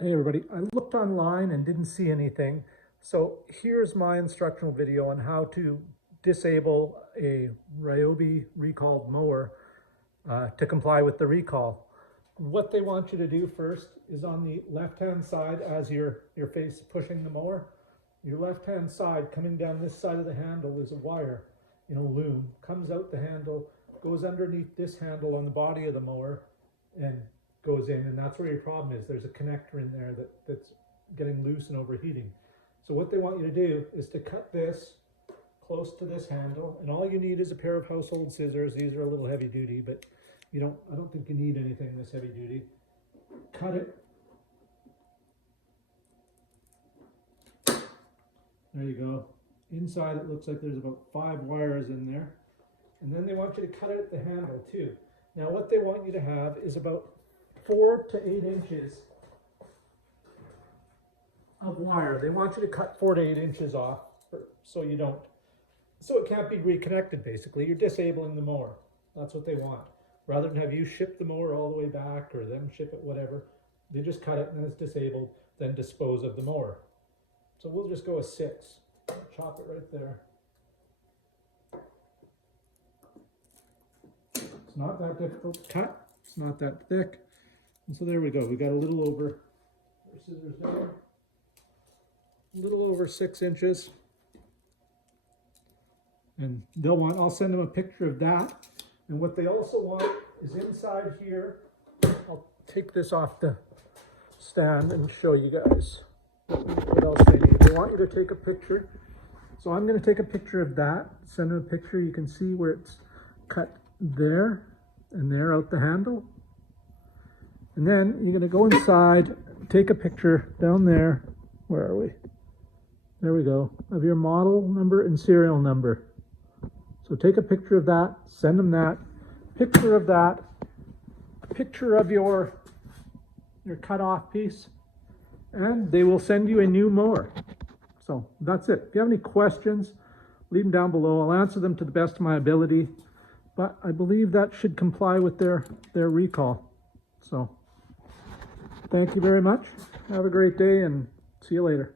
Hey everybody, I looked online and didn't see anything. So here's my instructional video on how to disable a Ryobi recalled mower to comply with the recall. What they want you to do first is on the left-hand side as your face pushing the mower. Your left-hand side coming down this side of the handle is a wire, loom, comes out the handle, goes underneath this handle on the body of the mower and goes in, and that's where your problem is. There's a connector in there that's getting loose and overheating. So what they want you to do is to cut this close to this handle, and all you need is a pair of household scissors. These are a little heavy duty, but I don't think you need anything this heavy duty. Cut it. There you go. Inside it looks like there's about 5 wires in there. And then they want you to cut it at the handle too. Now what they want you to have is about 4 to 8 inches of wire. They want you to cut 4 to 8 inches off so it can't be reconnected basically. You're disabling the mower. That's what they want. Rather than have you ship the mower all the way back or them ship it, whatever, they just cut it and then it's disabled, then dispose of the mower. So we'll just go with 6. Chop it right there. It's not that difficult to cut. It's not that thick. And so there we go. We got a little over, scissors there, a little over 6 inches. And I'll send them a picture of that. And what they also want is inside here, I'll take this off the stand and show you guys what else they need. They want you to take a picture. So I'm going to take a picture of that, send them a picture. You can see where it's cut there and there out the handle. And then you're going to go inside, take a picture down there. Where are we? There we go. Of your model number and serial number. So take a picture of that, send them that, picture of that, a picture of your cut off piece, and they will send you a new mower. So that's it. If you have any questions, leave them down below. I'll answer them to the best of my ability, but I believe that should comply with their recall. So thank you very much. Have a great day and see you later.